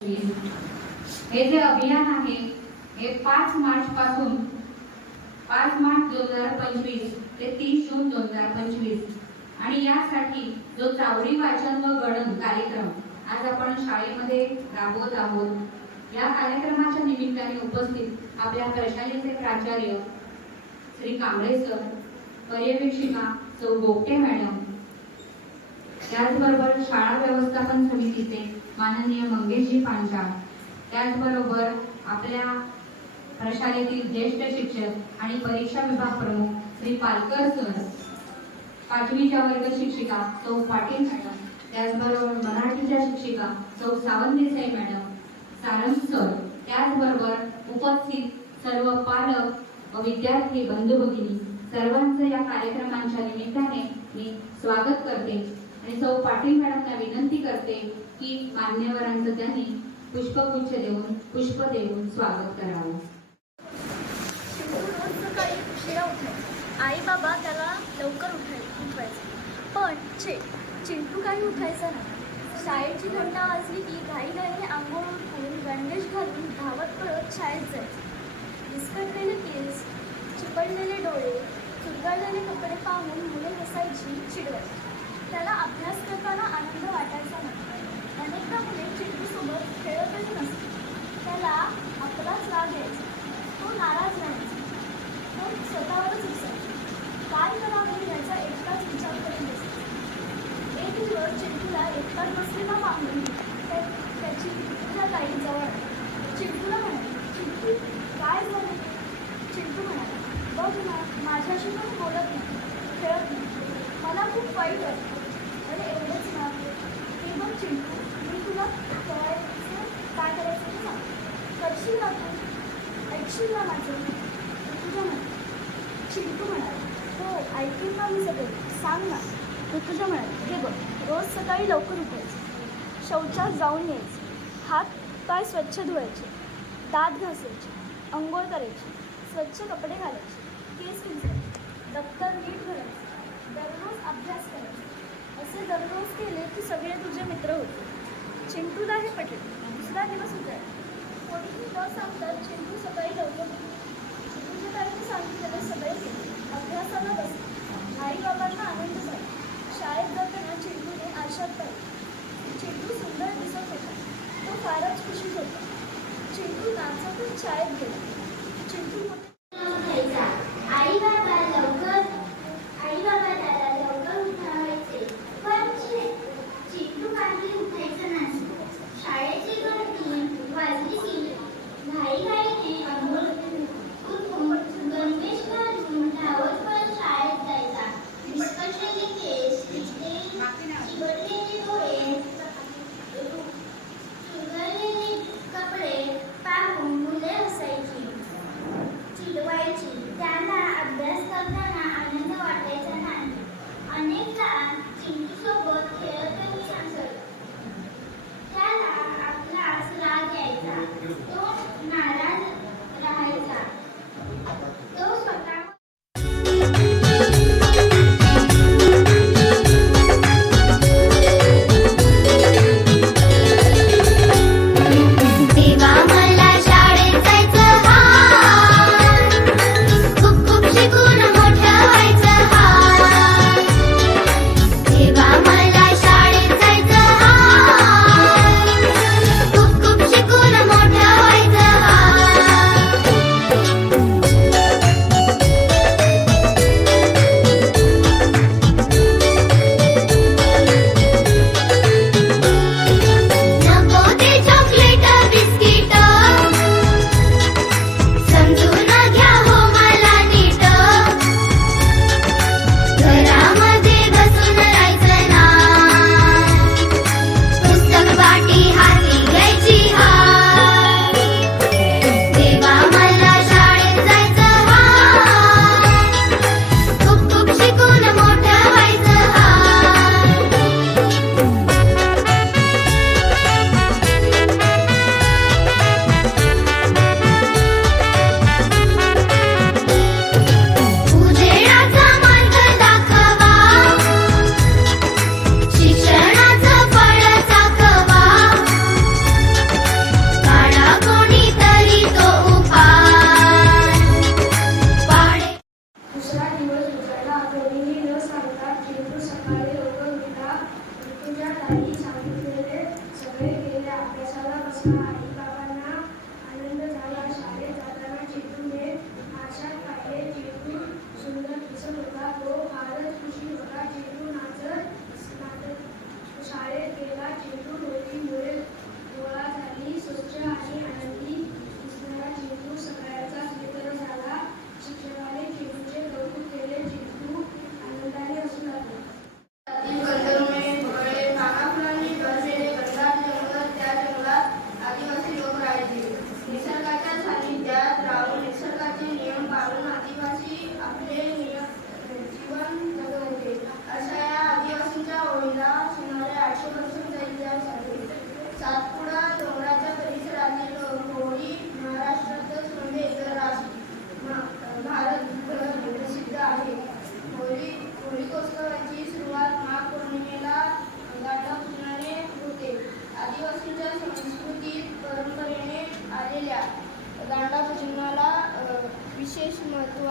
हे जे अभियान आहे हे पाच मार्च पासून पाच मार्च दोन हजार पंचवीस ते तीस जून दोन हजार पंचवीस. आणि यासाठी जो चावडी वाचन व गणन कार्यक्रम आज आपण शाळेमध्ये राबवत आहोत या कार्यक्रमाच्या निमित्ताने उपस्थित आपल्या प्रशालेचे प्राचार्य श्री कांबळे सर पर्यवेक्षिका सौ गोगटे मॅडम त्याचबरोबर शाळा व्यवस्थापन समितीचे माननीय मंगेशजी पांचाळ. त्याचबरोबर आपल्या प्रशालेतील ज्येष्ठ शिक्षक आणि परीक्षा विभाग प्रमुख श्री पालकर सर पाचवीच्या वर्ग शिक्षिका सौ पाटील मॅडम त्याचबरोबर मराठीच्या शिक्षिका सौ सावंतेसाई मॅडम सारंग सर त्याचबरोबर उपस्थित सर्व पालक व विद्यार्थी बंधू भगिनी सर्वांचं या कार्यक्रमांच्या निमित्ताने मी स्वागत करते. आणि सौ पाटील मॅडमना विनंती करते की मान्यवरांचं त्यांनी पुष्पगुच्छ देऊन पुष्प देऊन स्वागत करावं. सकाळी उशिरा उठायचा आई बाबा त्याला लवकर उठाय उठवायचे. पण चे चिंटू काही उठायचा नाही. शाळेची घंटा वाजली की घाईघाईने आंघोळ उठून गणवेश घालून धावत पळत शाळेत जायचे. विस्कटलेले केस चिपडलेले डोळे चुरगळलेले कपडे पाहून मुले हसायची चिडवायची. त्याला अभ्यास करताना आनंद वाटायचा नाही. अनेकदा मुले चिंटूसोबत खेळतही नसते त्याला आपलाच राग यायचा. तो नाराज राहायचा. तो स्वतःवरच विचारायचा काय करावे याचा एकटाच विचार करून बसतो एक दिवस चिंटूला एकटाच बसलेला पाहून त्या त्याची त्या ताई जवळ चिंटूला म्हणाली चिंटू काय झाले चिंटू म्हणाला बघ ना माझ्याशी पण बोलत नाही खेळत नाही. मला खूप वाईट वाटतं. अरे एवढंच ना ते बघ चिंटू मी तुला करायचं काय करायचं ते सांग करशील ना तू ऐकशील ना माझं तुझ्या म्हणा. चिंटू म्हणाला. हो ऐकून ना मी सगळं. सांग ना. तू तुझ्या म्हणाल. हे बघ रोज सकाळी लवकर उठायचं. शौचात जाऊन यायचं. हात पाय स्वच्छ धुवायचे. दात घासायचे. अंघोळ करायची. स्वच्छ कपडे घालायचे. केस विंचारायचे दप्तर नीट भरायचं दररोज अभ्यास करायचा असे दररोज केले की सगळे तुझे मित्र होते चिंटूला हे पटेल. दुसरा दिवस उठायला कोणीही न सांगता चिंटू सकाळी लवकर तुझे चिंटूच्या ताईने सांगितलेले सगळे केले अभ्यासाला बसले आई बाबांना आनंद झाला. शाळेत जाताना चिंटूने आशात पाहिजे चिंटू सुंदर दिसत होता. तो फारच खुशीत होता. चिंटू नाचतच शाळेत गेला. चिंटू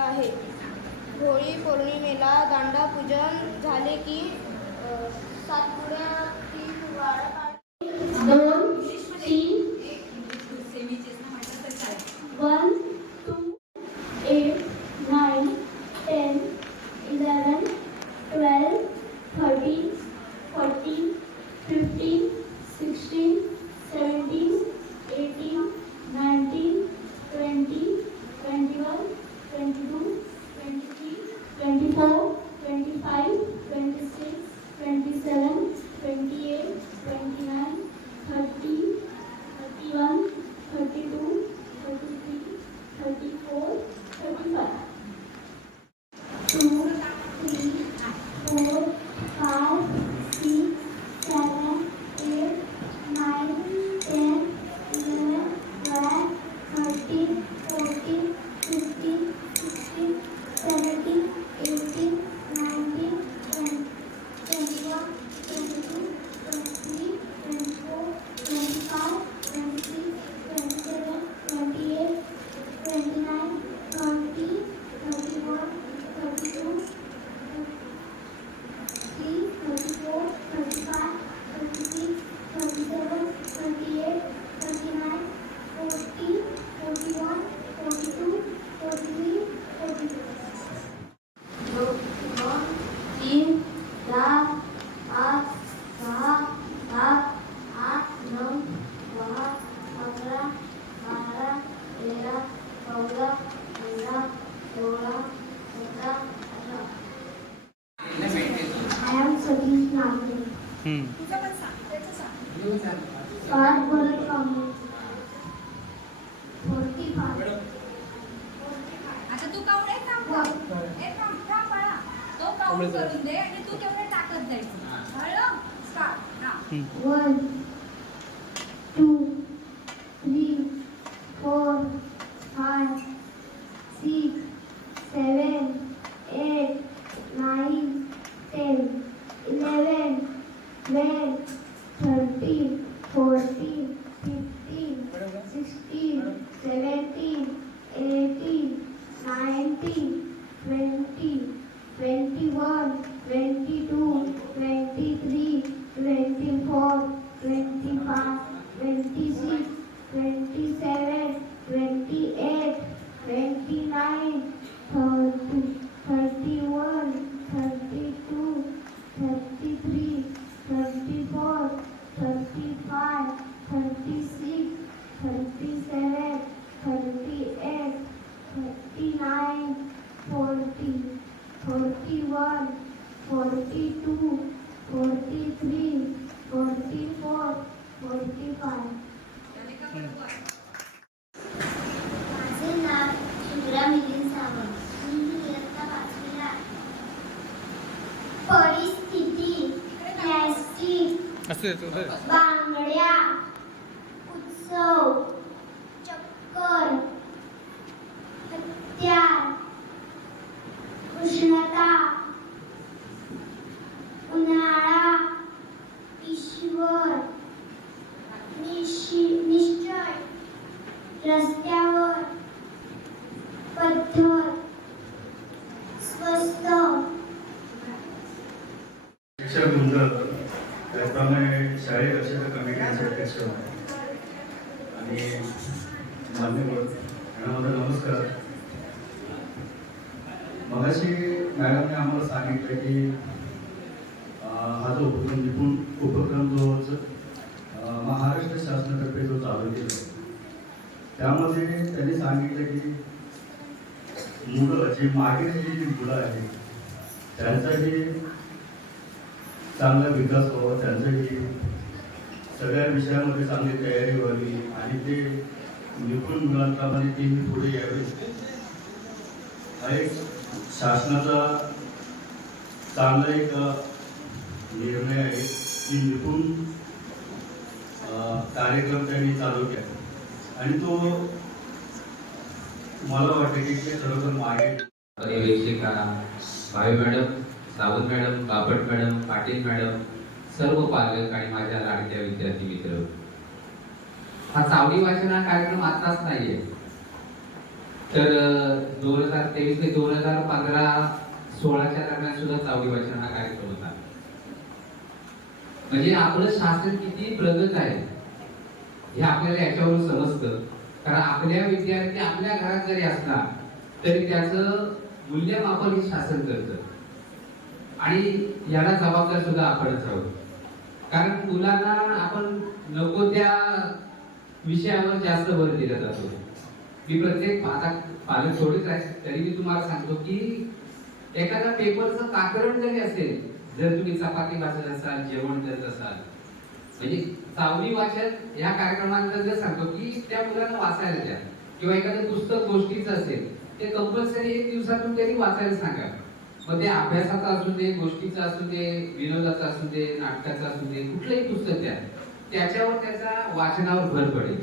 आहे. होळी पौर्णिमेला दांडा पूजन झाले की सातपुड्या तीन I am Satish Nagpur. Hmm. Far bullet from me. आता तू कावड एक काम कर? एक तो काउंट करून दे आणि तू तेवढे टाकत जायचं कळलं? Start one two three four five six seven बांगड्या उत्सव चक्कर हत्यार उष्णता उन्हाळा ईश्वर निश्चय रस्त्यावर पद्धत हा जो उपक्रम निपुण उपक्रम जो महाराष्ट्र शासनातर्फे जो चालू केला. त्यामध्ये त्यांनी सांगितलं की मुलं जी मागेची जी मुलं आहेत त्यांचाही चांगला विकास व्हावा त्यांचाही सगळ्या विषयामध्ये चांगली तयारी व्हावी आणि ते निपुण मुलांप्रमाणे ते पुढे यावे. हा एक शासनाचा चांगला एक निर्णय आहे की निपुण कार्यक्रम त्यांनी चालू केला. आणि तो मला वाटतं की ते खरोखर मागे पर्यवेक्षिका भाई madam Sawant madam Bapat madam Patil madam सर्व पालक आणि माझ्या लाडक्या विद्यार्थी मित्र. हा चावडी वाचन हा कार्यक्रम आताच नाहीये. तर दोन हजार तेवीस ते दोन हजार पंधरा सोळाच्या दरम्यान सुद्धा चावडी वाचन हा कार्यक्रम होता. म्हणजे आपलं शासन किती प्रगत आहे? हे आपल्याला याच्यावरून समजतं. कारण आपल्या विद्यार्थी आपल्या घरात जरी असला तरी त्याचं मूल्यमापन हे शासन करतं. आणि याला जबाबदार सुद्धा आपणच आहोत. कारण मुलांना आपण नको त्या विषयावर जास्त भर दिला जातो. मी प्रत्येक आता पालक थोडेच आहे तरी मी तुम्हाला सांगतो की एखाद्या पेपरचं काकरण जरी असेल जर तुम्ही चपाती वाचत असाल जेवण करत असाल म्हणजे सावली वाचन या कार्यक्रमांतर सांगतो की त्या मुलांना वाचायला द्या. किंवा एखादं पुस्तक गोष्टीचं असेल ते कंपल्सरी एक दिवसातून तरी वाचायला सांगा. मग ते अभ्यासाचं असू दे गोष्टीचं असू दे विनोदाचं असू दे नाटकाचं असू दे कुठलंही पुस्तक द्या त्याच्यावर त्याचा वाचनावर भर पडेल.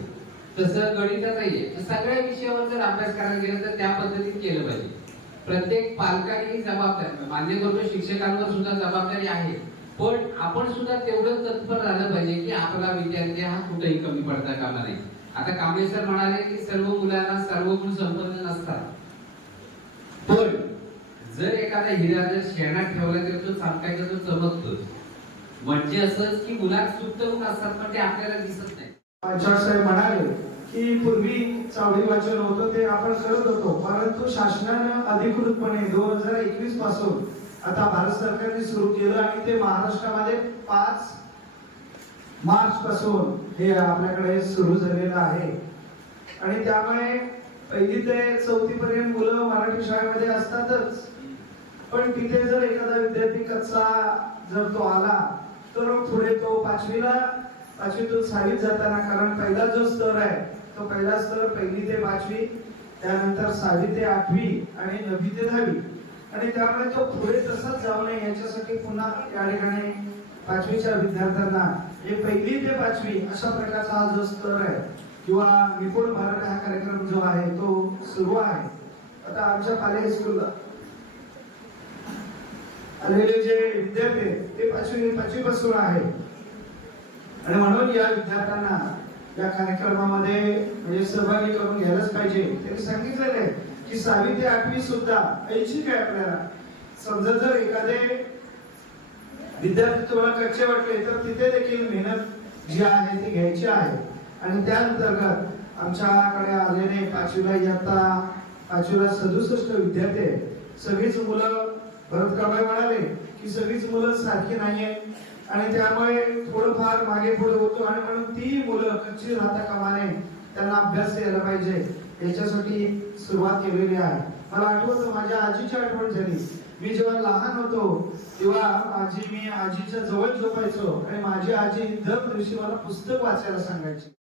तसं गणिताचाही आहे. सगळ्या विषयावर जर अभ्यास करायला गेलं तर त्या पद्धतीने केलं पाहिजे. प्रत्येक पालकांनी जबाबदारी म्हणजे मान्य करतो शिक्षकांवर सुद्धा जबाबदारी आहे पण आपण सुद्धा तेवढं तत्पर राहिलं पाहिजे की आपला विद्यार्थी हा कुठेही कमी पडता कामा नये. आता कांबळे सर म्हणाले की सर्व मुलांना सर्व गुण संपन्न नसतात. पण जर एखादा हिरा जर शेणात ठेवला तर तो चामटायचा तो चमकतो म्हणजे असंच की मुलात सुप्त गुण असतात पण ते आपल्याला दिसत नाही साहेब म्हणाले की पूर्वी चावडी वाचन होतं ते आपण करत होतो परंतु शासनानं अधिकृतपणे दोन हजार एकवीसपासून आता भारत सरकारने सुरू केलं आणि ते महाराष्ट्रामध्ये पाच मार्च पासून हे आपल्याकडे सुरू झालेलं आहे. आणि त्यामुळे पहिली ते चौथी पर्यंत मुलं मराठी शाळेमध्ये असतातच. पण तिथे जर एखादा विद्यार्थी कच्चा जर तो आला तर पुढे तो पाचवीला पाचवीतून सहावीत जाताना कारण पहिला जो स्तर आहे तो पहिला स्तर पहिली ते पाचवी त्यानंतर सहावी ते आठवी आणि नववी ते दहावी. आणि त्यामुळे तो पुढे तसाच जाऊ नये याच्यासाठी पुन्हा या ठिकाणी पाचवीच्या विद्यार्थ्यांना हे पहिली ते पाचवी अशा प्रकारचा हा जो स्तर आहे किंवा निपुण भारत हा कार्यक्रम जो आहे तो सुरू आहे. आता आमच्या पाले हायस्कूलला. आलेले जे विद्यार्थी आहेत, ते पाचवी पाचवी पासून आहे. आणि म्हणून या विद्यार्थ्यांना या कार्यक्रमामध्ये म्हणजे सहभागी करून घ्यायलाच पाहिजे. त्यांनी सांगितलेलं आहे की सहावी ते आठवी सुद्धा ऐच्छिक आहे आपल्याला. समजा जर एखादे विद्यार्थी तुम्हाला कच्चे वाटले तर तिथे देखील मेहनत जी आहे ती घ्यायची आहे. आणि त्या अंतर्गत आमच्याकडे आलेले पाचवीला इयत्ता पाचवीला सदुसष्ट विद्यार्थी आहेत. सगळीच मुलं भरत कांबळे म्हणाले की सगळीच मुलं सारखी नाहीये आणि त्यामुळे थोडंफार मागे पुढे होतो. आणि म्हणून ती मुलं कच्ची राहता कामा नये. त्यांना अभ्यास यायला पाहिजे. याच्यासाठी सुरुवात केलेली आहे. मला आठवतं माझ्या आजीची आठवण झाली. मी जेव्हा लहान होतो तेव्हा माझी मी आजीच्या जवळ झोपायचो. आणि माझी आजी दर दिवशी मला पुस्तक वाचायला सांगायची.